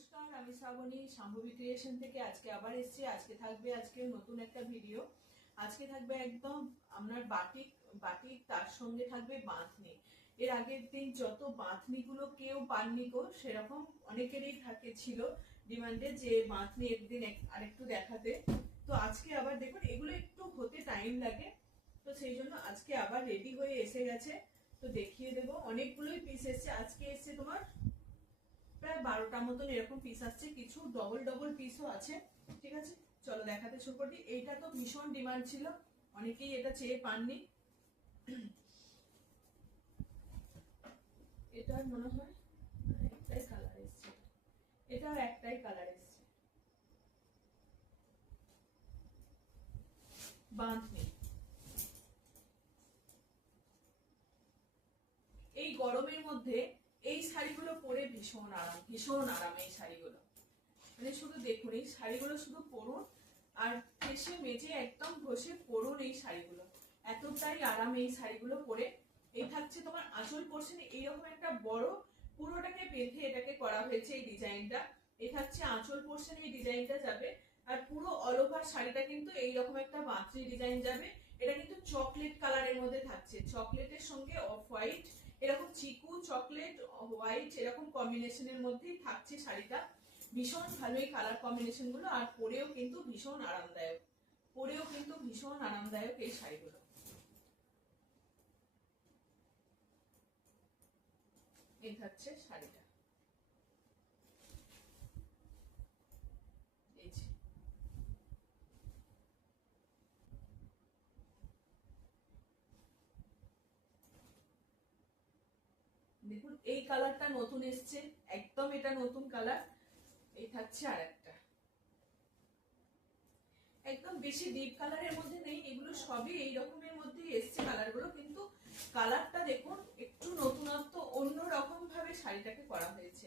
নমস্কার, আমি শ্রাবণী শাম্ভবী ক্রিয়েশন থেকে আজকে আবার এসেছি। আজকে থাকবে নতুন একটা ভিডিও। আজকে থাকবে একদম আপনার বাটিক বাটিক, তার সঙ্গে থাকবে বাঁধনি। এর আগের দিন যত বাঁধনি গুলো কেউ পাননি গো, সেরকম অনেকেরই ছিল ডিমান্ডে যে বাঁধনি একদিন আরেকটু দেখাতে। তো আজকে আবার দেখুন, এগুলো একটু হতে টাইম লাগে, তো সেই জন্য আজকে আবার রেডি হয়ে এসে গেছে। তো দেখিয়ে দেবো, অনেকগুলোই পিস এসছে। আজকে এসছে তোমার প্রায় 12টার মতন এরকম পিস আসছে, কিছু ডবল ডবল পিসও আছে। ঠিক আছে, চলো দেখাতে শুরু করি। এইটা তো ভীষণ ডিমান্ড ছিল, অনেকেই এটা চেয়ে পাননি। এটার মনে হয় একটাই কালার এসছে, এটাও একটাই কালার এসছে, বাঁধনি। এই গরমের মধ্যে এই শাড়িগুলো পরে ভীষণ আরাম, ভীষণ আরাম এই শাড়িগুলো। মানে শুধু দেখুন, এই শাড়িগুলো শুধু পরুন আর কেশে মেজে একদম ঘষে পরুন এই শাড়িগুলো, এতটাই আরাম এই শাড়িগুলো পরে। এই থাকছে তোমার আঁচল পোর্শনে এইরকম একটা বড়, পুরোটাকে বেঁধে এটাকে করা হয়েছে এই ডিজাইনটা। এই থাকছে আঁচল পোর্শনে এই ডিজাইনটা যাবে, আর পুরো অল ওভার শাড়িটা কিন্তু এইরকম একটা বাঁধনি ডিজাইন যাবে। এটা কিন্তু চকলেট কালারের মধ্যে থাকছে, চকলেটের সঙ্গে অফ হোয়াইট, এরকম চিকু চকলেট হোয়াইট এরকম কম্বিনেশনের মধ্যেই থাকছে শাড়িটা। ভীষণ ভালো এই কালার কম্বিনেশন গুলো, আর পরেও কিন্তু ভীষণ আরামদায়ক, পরেও কিন্তু ভীষণ আরামদায়ক এই শাড়িগুলো। এই থাকছে শাড়িটা, এই যে দেখুন, এই কালারটা নতুন এসছে, একদম এটা নতুন কালার। এই থাকছে আর একটা, একদম বেশি ডিপ কালারের মধ্যে নেই, এগুলো সবই এই রকমের মধ্যে এসছে কালারগুলো, কিন্তু কালারটা দেখুন একটু নতুনত্ব, অন্য রকম ভাবে শাড়িটাকে করা হয়েছে।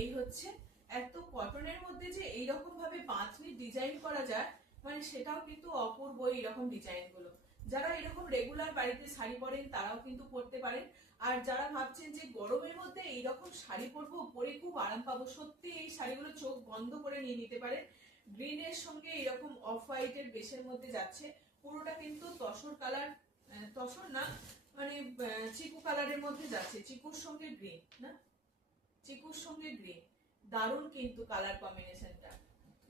এই হচ্ছে, এত কটনের মধ্যে যে এইরকম ভাবে বাঁধনি ডিজাইন করা যায়, মানে সেটাও কিন্তু অপূর্ব। এইরকম ডিজাইন গুলো যারা এরকম রেগুলার বাড়িতে শাড়ি পরেন তারাও কিন্তু পরতে পারেন। আর যারা ভাবছেন যে গরমের মধ্যে এইরকম শাড়ি পরবো, পরে খুব আরাম পাবো, সত্যি এই শাড়িগুলো চোখ বন্ধ করে নিয়ে নিতে পারেন। গ্রিনের সঙ্গে এরকম অফ হোয়াইটের বেশের মধ্যে যাচ্ছে, পুরোটা কিন্তু তসর কালার, তসর না মানে চিকু কালারের মধ্যে যাচ্ছে, চিকুর সঙ্গে গ্রিন, না চিকুর সঙ্গে গ্রিন, দারুণ কিন্তু কালার কম্বিনেশনটা।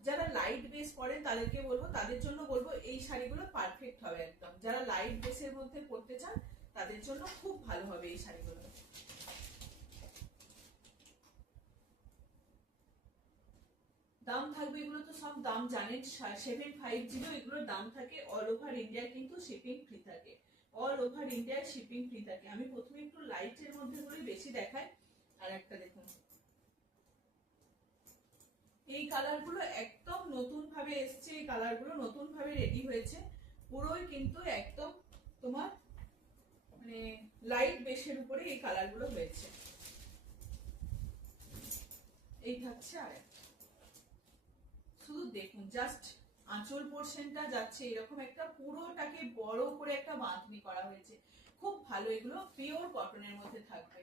যারা লাইট বেস পরেন তাদেরকে বলবো, তাদের জন্য বলবো এই শাড়িগুলো পারফেক্ট হবে একদম। যারা লাইট বেসের মধ্যে পরতে চান তাদের জন্য খুব ভালো হবে এই শাড়িগুলো। দাম থাকবে, এগুলো তো সব দাম জানেন, 750 এগুলোর দাম থাকে। অল ওভার ইন্ডিয়া কিন্তু শিপিং ফ্রি থাকে, all over India shipping free থাকে। আমি প্রথমে একটু লাইটের মধ্যে করে বেশি দেখাই। আর একটা দেখুন, এই কালার গুলো একদম নতুন ভাবে এসছে, এই কালার গুলো নতুন ভাবে রেডি হয়েছে, পুরোই কিন্তু একদম তোমার মানে লাইট বেশের উপরে এই কালার গুলো হয়েছে। এই থাকছে আর শুধু দেখুন, জাস্ট আঁচল পোর্শনটা যাচ্ছে এরকম একটা, পুরোটাকে বড় করে একটা বাঁধনি করা হয়েছে, খুব ভালো। এগুলো পিওর কটনের মধ্যে থাকবে,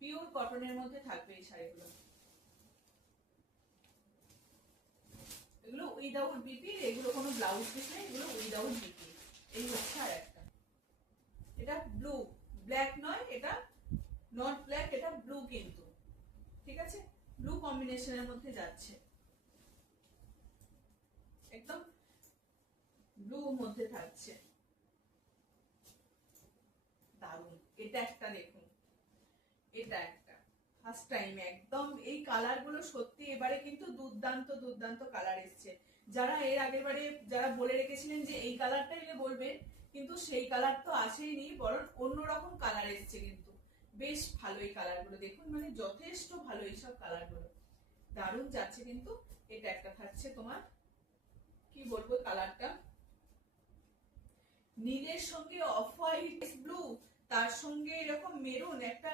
পিওর কটনের মধ্যে থাকবে এই শাড়িগুলো। এগুলো উইদাউট বিপি, এগুলো কোনো ব্লাউজ পিস নেই, এগুলো উইদাউট বিপি। এই হচ্ছে আর একটা, এটা ব্লু, ব্ল্যাক নয়, এটা নট ব্ল্যাক, এটা ব্লু কিন্তু, ঠিক আছে, ব্লু কম্বিনেশনের মধ্যে যাচ্ছে, একদম ব্লু মধ্যে থাকছে, দারুন। এটা একটা দেখুন, এটা একটা ফার্স্ট টাইম একদম এই কালার গুলো সত্যি এবারে কিন্তু দুর্দান্ত দুর্দান্ত কালার এসছে। যারা এর আগের বারে যারা বলে রেখেছিলেন যে এই কালারটা এলে বলবেন, কিন্তু সেই কালার তো আসেইনি, বরং অন্যরকম কালার এসছে, কিন্তু বেশ ভালো এই কালার গুলো দেখুন, মানে যথেষ্ট ভালো এইসব কালার গুলো, দারুণ যাচ্ছে কিন্তু। এটা একটা থাকছে তোমার, কি বলবো কালারটা, নীলের সঙ্গে অফ হোয়াইট ব্লু, তার সঙ্গে এরকম মেরুন একটা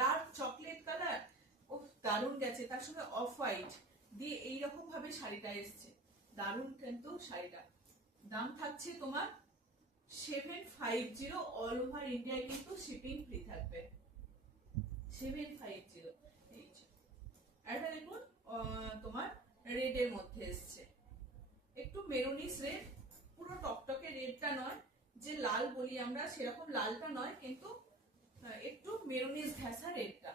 ডার্ক চকলেট কালার, ও দারুণ গেছে, তার সঙ্গে অফ হোয়াইট দিয়ে এইরকম ভাবে শাড়িটা এসছে, দারুণ কিন্তু শাড়িটা। দাম থাকছে তোমার 750, অল ওভার ইন্ডিয়ায় কিন্তু শিপিং ফ্রি থাকবে, 750। এই এটা দেখুন, রেডের মধ্যে এসছে, একটু মেরুনিশ রেড, পুরো টকটকে রেডটা নয়, যে লাল বলি আমরা সেরকম লালটা নয়, কিন্তু একটু মেরুনিশ ঘেঁষা রেডটা।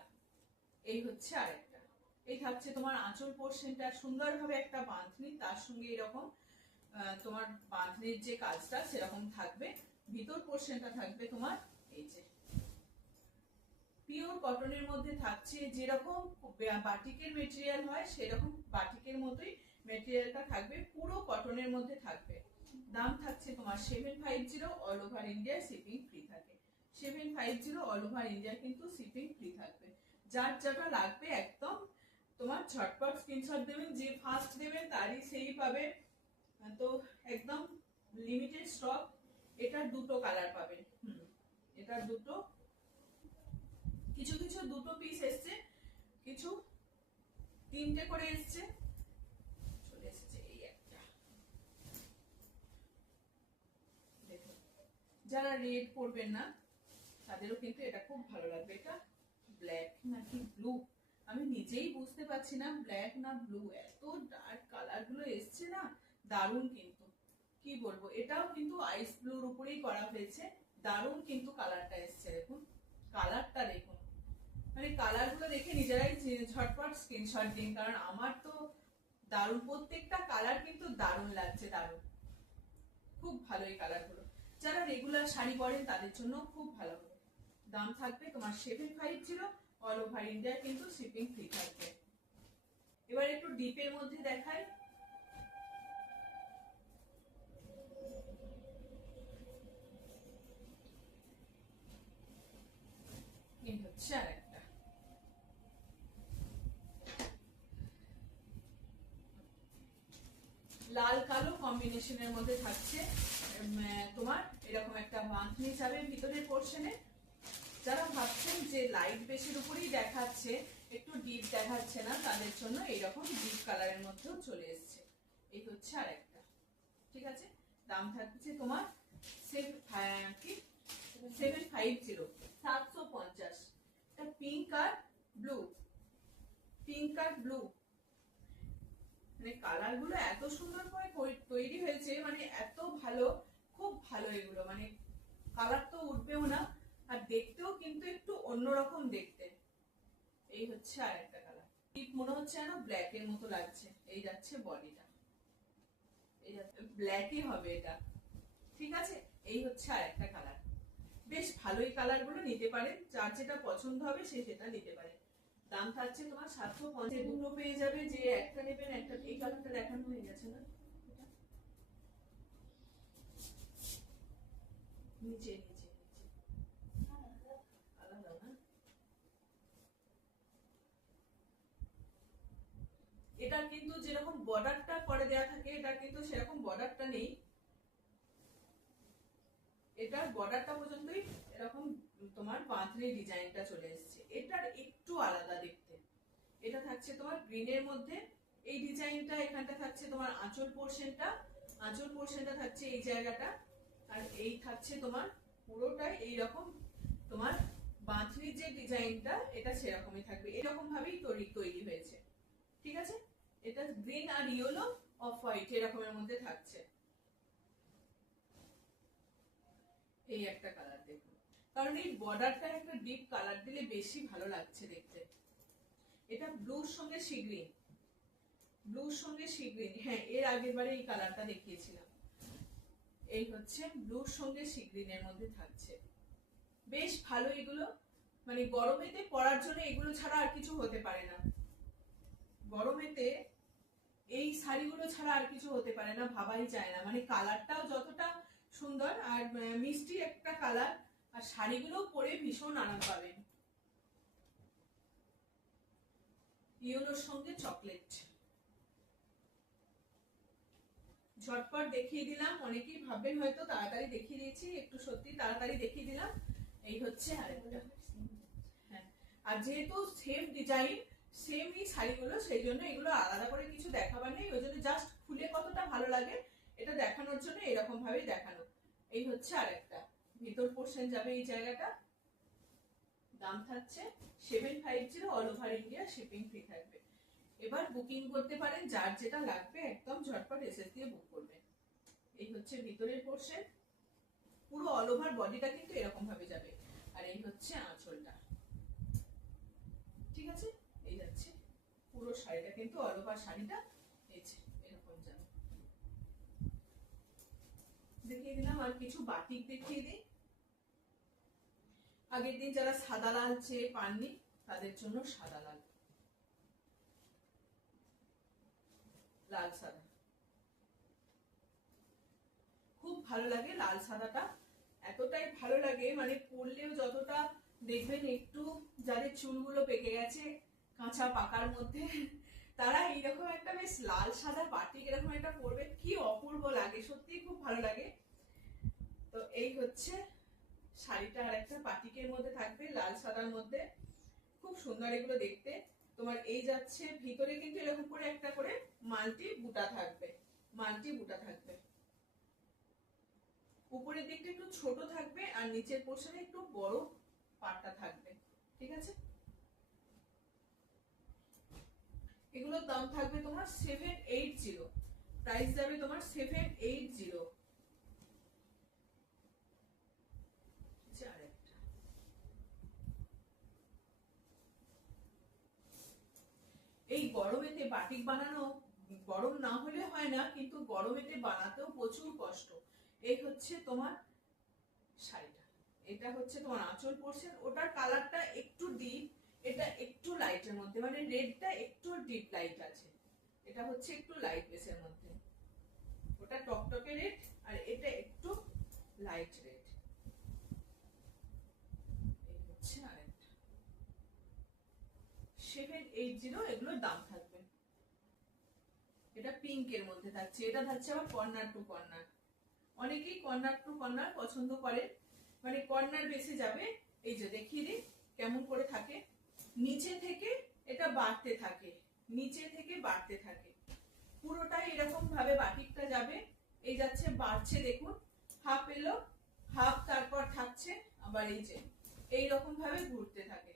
এই হচ্ছে আরেকটা। এই থাকছে তোমার আঁচল পোর্শনটা, সুন্দরভাবে একটা বাঁধনি, তার সঙ্গে এরকম তোমার বাঁধনির যে কাজটা সেরকম থাকবে। ভিতর পোর্শনটা থাকবে তোমার এই যে পিওর কটনের মধ্যে থাকছে, যেরকম বাটিকের মেটেরিয়াল হয় সেরকম বাটিকের মতোই মেটেরিয়ালটা থাকবে, পুরো কটনের মধ্যে থাকবে। দাম থাকছে তোমার 750, all over India shipping free থাকে। 750 অল ওভার ইন্ডিয়া কিন্তু শিপিং ফ্রি থাকবে। যার যেটা লাগবে একদম তোমার ঝটপট স্ক্রিনশট দেবেন, যে ফার্স্ট দেবেন তারই সেই পাবে। তো একদম লিমিটেড স্টক। এটার দুটো কালার পাবেন, এটার দুটো, কিছু কিছু দুটো পিস এসছে, কিছু তিনটে করে এসছে, চলে এসছে এই একটা। দেখুন, যারা রেড পরবেন না তাদেরও কিন্তু এটা খুব ভালো লাগবে। এটা ব্ল্যাক নাকি ব্লু আমি নিজেই বুঝতে পারছি না, ব্ল্যাক না ব্লু, এত ডার্ক কালার গুলো এসছে না, দারুণ কিন্তু। কি বলবো, এটাও কিন্তু আইস ব্লুর উপরেই করা হয়েছে, দারুণ কিন্তু কালারটা এসছে। দেখুন কালারটা, দেখুন মানে কালার গুলো দেখে নিজেরাই ঝটপট স্ক্রিনশট দিন, কারণ আমার তো দারুণ, প্রত্যেকটা কালার কিন্তু দারুণ লাগছে, দারুণ, খুব ভালো এই কালার গুলো। যারা রেগুলার শাড়ি পরেন তাদের জন্য খুব ভালো হবে। দাম থাকবে তোমার 750, অল ওভার ইন্ডিয়া কিন্তু শিপিং ফ্রি থাকবে। এবার একটু ডিপের মধ্যে দেখাই। এই হচ্ছে আরেকটা, লাল কালো কম্বিনেশনের মধ্যে থাকছে তোমার এরকম একটা বাঁধনি যাবে ভিতরের পোর্শনে। যারা ভাবছেন যে লাইট বেশির উপরেই দেখাচ্ছে, একটু ডিপ দেখাচ্ছে না, তাদের জন্য এইরকম ডিপ কালারের মধ্যেও চলে এসছে। এই হচ্ছে আরেকটা, ঠিক আছে। দাম থাকছে তোমার 750, 750। এটা পিঙ্ক আর ব্লু, পিঙ্ক আর ব্লু, মানে কালার গুলো এত সুন্দর করে তৈরি হয়েছে, মানে এত ভালো, খুব ভালো এগুলো, মানে কালার তো উঠবেও না, আর দেখতেও কিন্তু একটু অন্যরকম দেখতে। এই হচ্ছে আরেকটা কালার, মনে হচ্ছে না ব্ল্যাক এর মতো লাগছে। এই যাচ্ছে বডিটা, এই ব্ল্যাকই হবে এটা, ঠিক আছে। এই হচ্ছে আরেকটা কালার, বেশ ভালোই কালার গুলো নিতে পারেন, যার যেটা পছন্দ হবে সে সেটা নিতে পারে। দাম থাকছে তোমার 750, দুটো পেয়ে যাবে, যে একটা নেবেন একটা। এই কালারটা দেখানো হয়ে গেছে না, নিচে নিচে নিচে আলাদা না। এটা কিন্তু যেরকম বর্ডারটা করে দেওয়া থাকে, এটা কিন্তু সেরকম বর্ডারটা নেই, এটার বর্ডারটা পর্যন্তই এরকম তোমার বাঁধনি ডিজাইনটা চলে এসেছে, এটার একটু আলাদা দেখতে। এটা থাকছে তোমার গ্রিনের মধ্যে, এই ডিজাইনটা এখানটা থাকছে তোমার আঁচল পোর্শনটা, আঁচল পোর্শনটা থাকছে এই জায়গাটা, আর এই থাকছে তোমার পুরোটাই এইরকম তোমার বাঁধনির যে ডিজাইনটা এটা সেরকমই থাকবে, এরকম ভাবেই তৈরি হয়েছে, ঠিক আছে। এটা গ্রিন আর ইয়েলো অফ হোয়াইট এরকমের মধ্যে থাকছে। এই একটা কালার দেখুন, কারণ এই বর্ডারটা একটা ডিপ কালার দিলে বেশি ভালো লাগছে দেখতে। এটা ব্লুর সঙ্গে সি গ্রিন, ব্লুর সঙ্গে সি গ্রিন, হ্যাঁ এর আগের বারে এই কালারটা দেখিয়েছিলাম। এই হচ্ছে ব্লুর সঙ্গে সি গ্রিনের মধ্যে থাকছে, বেশ ভালো এগুলো, মানে গরমেতে পরার জন্য এগুলো ছাড়া আর কিছু হতে পারে না, গরমেতে এই শাড়িগুলো ছাড়া আর কিছু হতে পারে না, ভাবাই যায় না, মানে কালারটাও যতটা সুন্দর আর মিষ্টি একটা কালার, আর শাড়িগুলো পরে ভীষণ আরাম পাবেন। ইয়েলোর সঙ্গে চকলেট, ঝটপট দেখিয়ে দিলাম, অনেকেই ভাববেন হয়তো তাড়াতাড়ি দেখিয়ে দিয়েছি, একটু সত্যি তাড়াতাড়ি দেখিয়ে দিলাম। এই হচ্ছে আরেকটা, হ্যাঁ, আর যেহেতু সেম ডিজাইন সেমই শাড়িগুলো, সেই জন্য এগুলো আলাদা করে কিছু দেখাবার নেই, ওই জন্য জাস্ট খুলে কতটা ভালো লাগে এটা দেখানোর জন্য এরকম ভাবেই দেখানো। এই হচ্ছে আরেকটা, ভিতর পোর্শন যাবে এই জায়গাটা। দাম থাকছে 750, all over India shipping free থাকবে। এবার বুকিং করতে পারেন, যার যেটা লাগবে একদম ঝটপট এসএস দিয়ে বুক করবেন। এই হচ্ছে ভিতরের পোর্শন, পুরো অল ওভার বডিটা কিন্তু এরকম ভাবে যাবে। আর এই হচ্ছে আঁচলটা, ঠিক আছে? এই যাচ্ছে পুরো শাড়িটা কিন্তু অল ওভার শাড়িটা এরকম যাবে। দেখিয়ে দিলাম, আর কিছু বাটিক দেখিয়ে দিই। আগের দিন যারা সাদা লাল চেয়ে পাননি তাদের জন্য সাদা লাল, লাল সাদা খুব ভালো লাগে। লাল সাদাটা এতটাই ভালো লাগে, মানে পরলেও যতটা দেখবেন একটু যাদের চুলগুলো পেকে গেছে কাঁচা পাকার মধ্যে, তারা এইরকম একটা বেশ লাল সাদা বাটিক এরকম একটা পরবে, কি অপূর্ব লাগে, সত্যি খুব ভালো লাগে। তো এই হচ্ছে শাড়িটা, আর একটা বাটিকের মধ্যে থাকবে লাল সাদার মধ্যে, খুব সুন্দর এগুলো দেখতে। তোমার এই যাচ্ছে ভিতরে কিন্তু এরকম করে একটা করে মাল্টি বুটা থাকবে, মাল্টি বুটা থাকবে। উপরের দিকটা একটু ছোট থাকবে আর নিচের পোর্শনে একটু বড় পাটটা থাকবে, ঠিক আছে? এগুলোর দাম থাকবে তোমার 780, প্রাইস যাবে তোমার 780। এই গরমেতে বাটিক বানানো গরম না হলে হয় না, কিন্তু গরমেতে বানাতেও প্রচুর কষ্ট। এই হচ্ছে তোমার শাড়িটা, এটা হচ্ছে তোমার আঁচল পোর্শন, ওটার কালারটা একটু ডিপ, এটা একটু লাইটের মধ্যে, মানে রেডটা একটু ডিপ লাইট আছে, এটা হচ্ছে একটু লাইট বেসের মধ্যে, ওটা টকটকে রেড আর এটা একটু লাইট রেড। এই হচ্ছে আরেকটা 780, এগুলোর দাম থাকবে। এটা পিঙ্কের মধ্যে থাকছে, এটা থাকছে আবার কর্নার টু কর্নার। অনেকেই কর্নার টু কর্নার পছন্দ করে, মানে কর্নার বেসে যাবে। এই যে দেখিয়ে দিই কেমন করে থাকে, নিচে থেকে এটা বাড়তে থাকে, নিচে থেকে বাড়তে থাকে, পুরোটাই এরকম ভাবে বাটিকটা যাবে। এই যাচ্ছে বাড়ছে, দেখুন হাফ এলো, হাফ তারপর থাকছে, আবার এই যে এইরকম ভাবে ঘুরতে থাকে,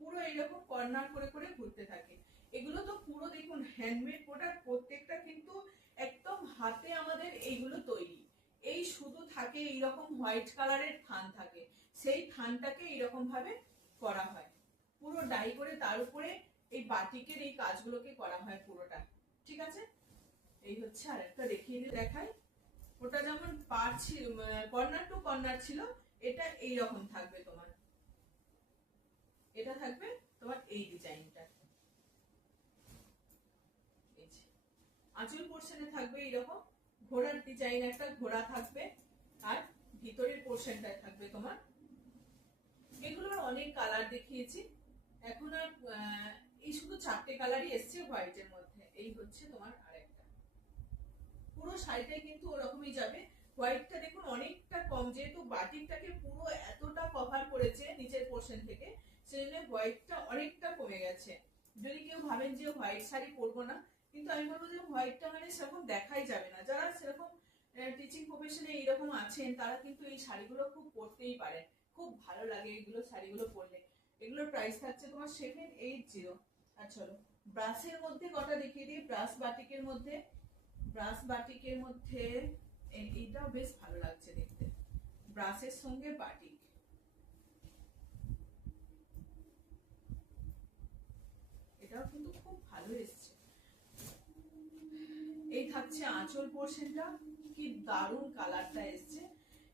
পুরো এইরকম কর্নার করে করে ঘুরতে থাকে। এগুলো তো পুরো দেখুন হ্যান্ডমেড প্রোডাক্ট, প্রত্যেকটা কিন্তু একদম হাতে আমাদের এইগুলো তৈরি। এই শুধু থাকে এইরকম হোয়াইট কালারের থান থাকে, সেই থানটাকে এইরকম ভাবে করা হয়, পুরো ডাই করে তার উপরে এই বাটিকের এই কাজগুলোকে করা হয় পুরোটা, ঠিক আছে? এই হচ্ছে আরেকটা দেখিয়ে দিয়ে দেখাই, ওটা যেমন পার ছিল কর্নার টু কর্নার ছিল, এটা এইরকম থাকবে তোমার, এটা থাকবে তোমার এই ডিজাইনটা। আঁচল পোর্শনে থাকবে এইরকম ঘোড়ার ডিজাইন, একটা ঘোড়া থাকবে, আর ভিতরের পোর্শনটায় থাকবে তোমার। এগুলোর অনেক কালার দেখিয়েছি, এখন আর এই শুধু 4টে কালারই এসছে হোয়াইটের মধ্যে। এই হচ্ছে তোমার আরেকটা, পুরো শাড়িটাই কিন্তু ওরকমই যাবে। হোয়াইটটা দেখুন অনেকটা কম, যেহেতু বাটিকটাকে পুরো এতটা কভার করেছে নিচের পোর্শন থেকে, সেজন্য হোয়াইটটা অনেকটা কমে গেছে। যদি কেউ ভাবেন যে হোয়াইট শাড়ি পরবো না, কিন্তু আমি বলবো যে হোয়াইটটা মানে সেরকম দেখাই যাবে না, যারা সেরকম টিচিং প্রফেশনে এইরকম আছেন তারা কিন্তু এই শাড়িগুলো খুব পরতেই পারেন, খুব ভালো লাগে এগুলো শাড়িগুলো পরলে। এগুলোর প্রাইস থাকছে তোমার 780। আর চলো ব্রাশের মধ্যে কটা দেখিয়ে দিই, ব্রাশ বাটিকের মধ্যে, ব্রাশ বাটিকের মধ্যে এইটাও বেশ ভালো লাগছে দেখতে, ব্রাশের সঙ্গে বাটিক, এটাও কিন্তু খুব ভালো এসছে। এই থাকছে আঁচল পোর্শনটা, কি দারুণ কালারটা এসছে,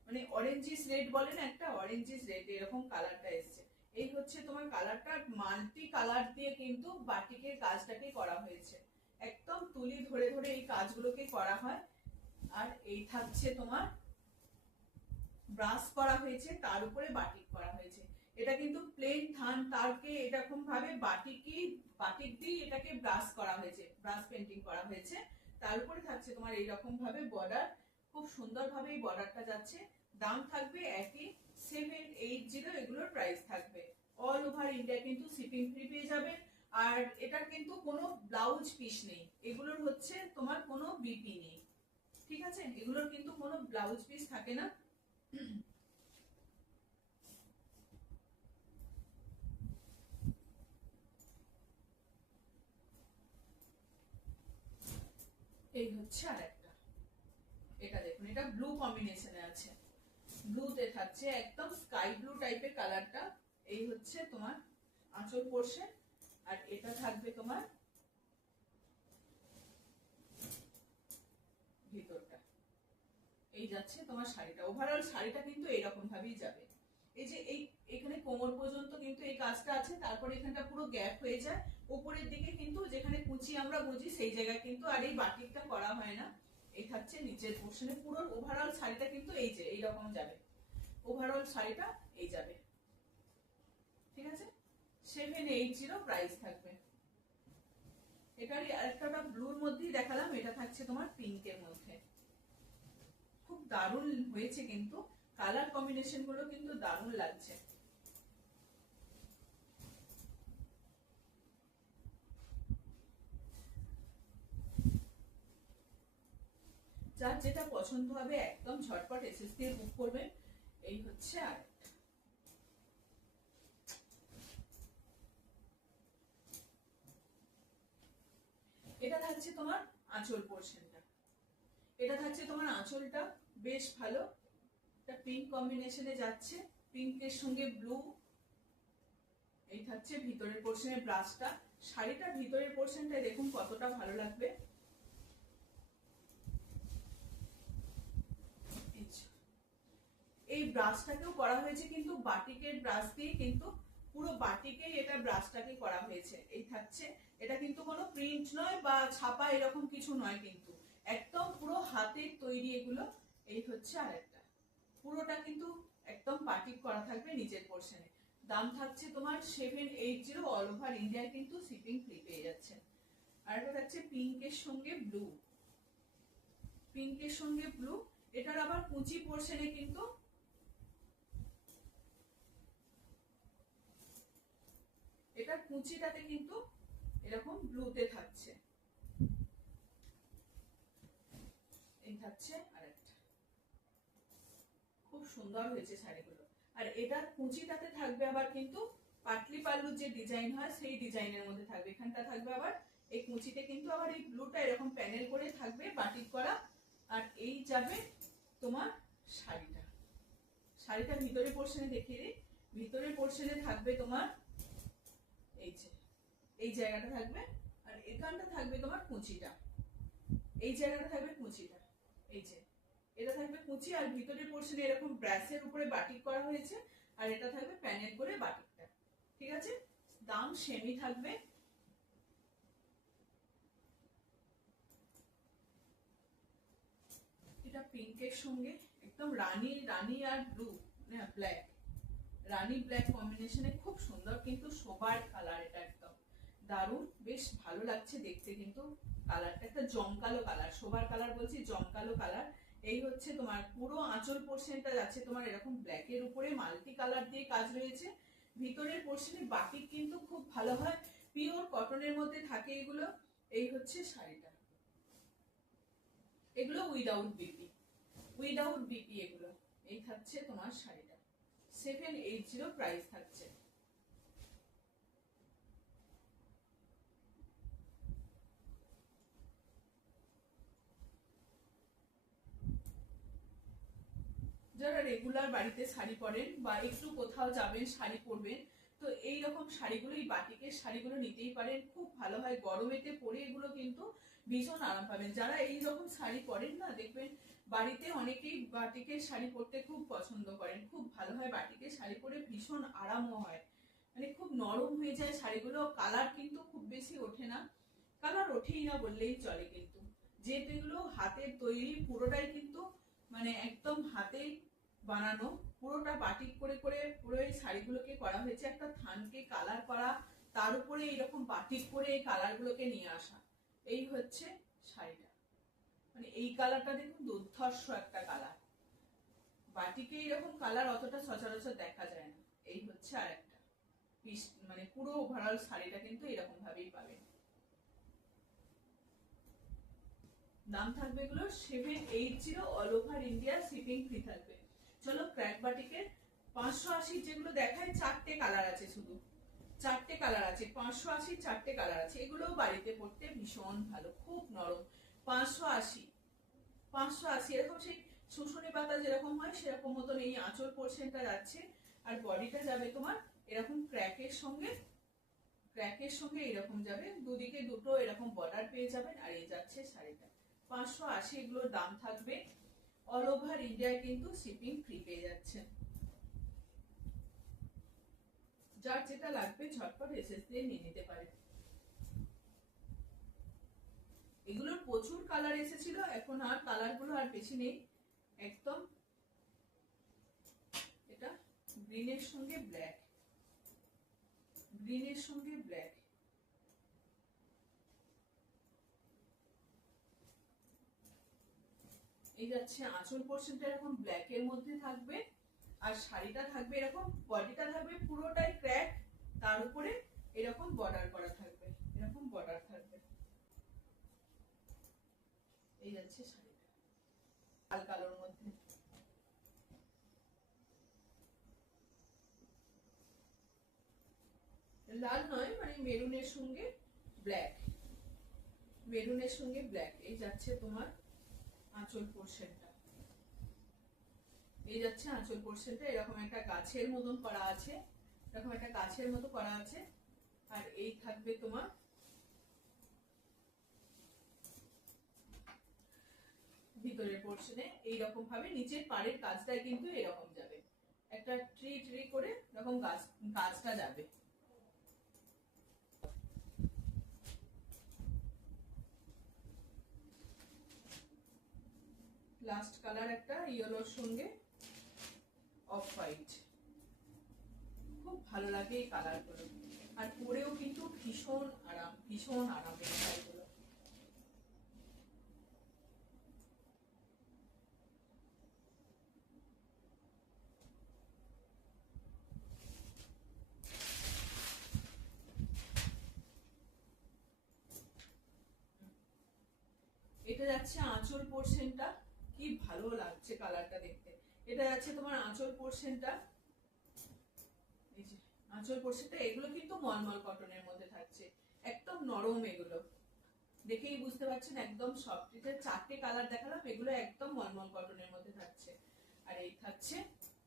মানে অরেঞ্জিস রেড বলেন, একটা অরেঞ্জিস রেড এরকম কালারটা এসছে। এই হচ্ছে তোমার কালারটা, মাল্টি কালার দিয়ে কিন্তু বাটিকের কাজটাকে করা হয়েছে, একদম তুলি ধরে ধরে এই কাজগুলোকে করা হয়। আর এই থাকছে তোমার ব্রাশ করা হয়েছে, তার উপরে বাটিক করা হয়েছে, এটা কিন্তু প্লেন থান, তারকে এরকম ভাবে বাটিক দিয়ে এটাকে ব্রাশ করা হয়েছে, ব্রাশ পেন্টিং করা হয়েছে, তার উপরে থাকছে তোমার এইরকম ভাবে বর্ডার, খুব সুন্দর ভাবে এই বর্ডারটা যাচ্ছে। দাম থাকবে একই 780, এগুলোর প্রাইস থাকবে। অল ওভার ইন্ডিয়া কিন্তু শিপিং ফ্রি পেয়ে যাবে। আর এটা কিন্তু কোনো ব্লাউজ পিস নেই, এগুলোর হচ্ছে তোমার কোনো বিপি নেই, ঠিক আছে? এগুলোর কিন্তু কোনো ব্লাউজ পিস থাকে না। এই হচ্ছে আরেকটা, এটা দেখুন, এটা ব্লু কম্বিনেশনে আছে, ব্লুতে থাকছে একদম স্কাই ব্লু টাইপের কালারটা। এই হচ্ছে তোমার আঁচল পোর্শন, আর এটা থাকবে তোমার ভিতরটা। এই যাচ্ছে তোমার শাড়িটা, ওভারঅল শাড়িটা কিন্তু এইরকম ভাবেই যাবে। এই যে এখানে কোমর পর্যন্ত কিন্তু এই কাজটা আছে, তারপর এখানটা পুরো গ্যাপ হয়ে যায়, উপরের দিকে কিন্তু যেখানে কুচি আমরা বুঝি সেই জায়গায় কিন্তু আর এই বাটিকটা করা হয় না। এই থাকছে নিচের পোর্শনে, পুরো ওভারঅল শাড়িটা কিন্তু এই যে এইরকম যাবে, ওভারঅল শাড়িটা এই যাবে। ঠিক আছে, 780 প্রাইস থাকবে। এটারই আরেকটা ব্লুর মধ্যেই দেখালাম, এটা থাকছে তোমার পিঙ্কের মধ্যে। খুব দারুণ হয়েছে, কিন্তু কালার কম্বিনেশন গুলো কিন্তু দারুণ লাগছে। যার যেটা পছন্দ হবে একদম ঝটপট এসএস দিয়ে বুক করবেন। এই হচ্ছে আর এটা থাকছে তোমার আঁচল পোর্শনটা, এটা থাকছে তোমার আঁচলটা বেশ ভালো, এটা পিঙ্ক কম্বিনেশনে যাচ্ছে, পিঙ্কের সঙ্গে ব্লু। এই থাকছে ভিতরের পোর্শনের ব্রাশটা, শাড়িটার ভিতরের পোর্শনটা দেখুন কতটা ভালো লাগবে। এই ব্রাশটাকেও করা হয়েছে কিন্তু বাটিকের ব্রাশ দিয়ে, কিন্তু পুরো বাটিকেই এটা ব্রাশটাকে করা হয়েছে। এই থাকছে, এটা কিন্তু কোনো প্রিন্ট নয় বা ছাপা এরকম কিছু নয়, কিন্তু একদম পুরো হাতের তৈরি এগুলো। এই হচ্ছে আরেকটা, পুরোটা কিন্তু একদম বাটিক করা থাকবে নিচের পোর্শনে। দাম থাকছে তোমার 780, অল ওভার ইন্ডিয়া কিন্তু শিপিং ফ্রি পেয়ে যাচ্ছে। আর এটা থাকছে পিঙ্কের সঙ্গে ব্লু, পিঙ্কের সঙ্গে ব্লু। এটার আবার কুচি পোর্শনে কিন্তু এটা কুচিটাতে কিন্তু এরকম ব্লুতে থাকছে। এই থাকছে আরেকটা, খুব সুন্দর হয়েছে শাড়িগুলো। আর এটার কুচিটাতে থাকবে আবার কিন্তু পাটলি পাল্লুর যে ডিজাইন হয় সেই ডিজাইনের মধ্যে থাকবে, এখানটা থাকবে আবার এই কুচিতে কিন্তু আবার এই ব্লুটা এরকম প্যানেল করে থাকবে বাটিক করা। আর এই যাবে তোমার শাড়িটা, শাড়িটার ভিতরের পোর্শনে দেখিয়ে দিই, ভিতরের পোর্শনে থাকবে তোমার এই যে এই জায়গাটা থাকবে, আর এখানটা থাকবে তোমার কুচিটা, এই জায়গাটা থাকবে কুচিটা। এই যে এটা থাকবে কুচি, আর ভিতরের পোর্শনে এরকম ব্রাশের উপরে বাটিক করা হয়েছে, আর এটা থাকবে প্যানেল করে বাটিকটা। ঠিক আছে, দাম সেমই থাকবে। এটা পিঙ্কের সঙ্গে একদম রানী আর ব্লু, ব্ল্যাক, রানী ব্ল্যাক কম্বিনেশনে খুব সুন্দর কিন্তু সোবার কালার, এটা একদম দারুণ, বেশ ভালো লাগছে দেখতে। কিন্তু কালারটা একটা জমকালো কালার, সোবার কালার বলছি, জমকালো কালার। এই হচ্ছে তোমার পুরো আঁচল পোর্শনটা যাচ্ছে তোমার এরকম ব্ল্যাকের উপরে মাল্টি কালার দিয়ে কাজ রয়েছে। ভিতরের পোর্শনে বাটিক কিন্তু খুব ভালো হয়, পিওর কটনের মধ্যে থাকে এগুলো। এই হচ্ছে শাড়িটা, এগুলো উইদাউট বিপি, উইদাউট বিপি এগুলো। এই থাকছে তোমার শাড়িটা, 780 প্রাইস থাকছে। যারা রেগুলার বাড়িতে শাড়ি পরেন বা একটু কোথাও যাবেন শাড়ি পরবেন, তো এই রকম শাড়িগুলো, এই বাটিকের শাড়িগুলো নিতেই পারেন, খুব ভালো হয় গরমেতে পরে, এগুলো কিন্তু ভীষণ আরাম পাবেন। যারা এই রকম শাড়ি পরেন না, দেখবেন বাড়িতে অনেকেই বাটিকের শাড়ি পরতে খুব পছন্দ করেন, খুব ভালো হয় বাটিকের শাড়ি পরে, ভীষণ আরামও হয়, মানে খুব নরম হয়ে যায় শাড়িগুলো, কালার কিন্তু খুব বেশি ওঠে না, কালার ওঠেই না বললেই চলে। কিন্তু যেহেতু এগুলো হাতের তৈরি, পুরোটাই কিন্তু মানে একদম হাতে বানানো, পুরোটা বাটিক করে করে পুরো এই শাড়িগুলোকে করা হয়েছে, একটা থানকে কালার করা, তার উপরে এইরকম বাটিক করে এই কালারগুলোকে নিয়ে আসা। এই হচ্ছে শাড়িটা, মানে এই কালারটা দেখুন দুর্ধর্ষ একটা কালার, বাটিকে এরকম কালার অতটা সচরাচর দেখা যায় না। এই হচ্ছে আর একটা পিস, মানে পুরো ওভারঅল শাড়িটা কিন্তু এরকম ভাবেই পাবেন। দাম থাকবে এগুলো 780, all over India shipping free থাকবে। চলো ক্র্যাক বাটিকের 580 যেগুলো দেখায়, 4টে কালার আছে, শুধু 4টে কালার আছে, 580 4টে কালার আছে। এগুলোও বাড়িতে পড়তে ভীষণ ভালো, খুব নরম, 580 580 এরকম সেই শুশুনি পাতা যেরকম হয় সেরকম মতন এই আঁচল পোর্শনটা যাচ্ছে। আর বডিটা যাবে তোমার এরকম ক্র্যাকের সঙ্গে এরকম যাবে, দুদিকে দুটো এরকম বর্ডার পেয়ে যাবেন। আর এই যাচ্ছে শাড়িটা 580, এগুলোর দাম থাকবে। অল ওভার ইন্ডিয়ায় কিন্তু শিপিং ফ্রি পেয়ে যাচ্ছেন। যার যেটা লাগবে ঝটপট এসএস দিয়ে নিয়ে নিতে পারে। এগুলোর প্রচুর কালার এসেছিল, এখন আর কালার গুলো আর বেশি নেই। একদম এটা গ্রিনের সঙ্গে ব্ল্যাক, গ্রিনের সঙ্গে ব্ল্যাক। এই যাচ্ছে আঁচল পোর্শনটা এরকম ব্ল্যাক এর মধ্যে থাকবে। আর শাড়িটা থাকবে এরকম, বডিটা থাকবে পুরোটাই ক্র্যাক, তার উপরে এরকম বর্ডার করা থাকবে, এরকম বর্ডার থাকবে। এই যাচ্ছে শাড়িটা লাল কালোর মধ্যে। লাল নয়, মানে মেরুনের সঙ্গে ব্ল্যাক, মেরুনের সঙ্গে ব্ল্যাক। এই যাচ্ছে তোমার আঁচল পোর্শনটা, এই যাচ্ছে আঁচল পোর্শনটা। এরকম একটা গাছের মতন করা আছে, এরকম একটা গাছের মতো করা আছে। আর এই থাকবে তোমার ভিতরের পোর্শনে এইরকম ভাবে নিচের পাড়ের কাজটা কিন্তু এরকম যাবে, একটা ট্রি ট্রি করে এরকম গাছটা যাবে। লাস্ট কালার একটা ইয়েলোর সঙ্গে অফ হোয়াইট, খুব ভালো লাগে এই কালার গুলো। আর পরেও কিন্তু ভীষণ আরাম, ভীষণ আরাম এই শাড়িগুলো। এটা যাচ্ছে আঁচল পোর্শনটা, কি ভালো লাগছে কালারটা দেখতে। এটা যাচ্ছে তোমার আঁচল পোর্শনটা, এই যে আঁচল পোর্শনটা। এগুলো কিন্তু মলমল কটনের মধ্যে থাকছে, একদম নরম। এগুলো দেখেই বুঝতে পারছেন একদম সফট। এটা চারটে কালার দেখালাম, এগুলো একদম মলমল কটনের মধ্যে থাকছে। আর এই থাকছে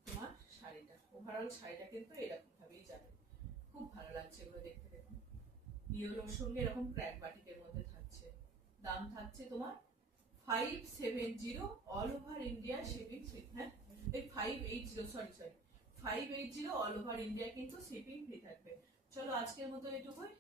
তোমার শাড়িটা, ওভারঅল শাড়িটা কিন্তু এরকম ভাবেই যাবে, খুব ভালো লাগছে এগুলো দেখতে। দেখুন ইয়েলোর সঙ্গে এরকম ক্র্যাক বাটিকের মধ্যে থাকছে। দাম থাকছে তোমার 570, all over India shipping free. হ্যাঁ এই 580, সরি 580 অল ওভার ইন্ডিয়া কিন্তু শিপিং ফ্রি থাকবে। চলো আজকের মতো এটুকুই।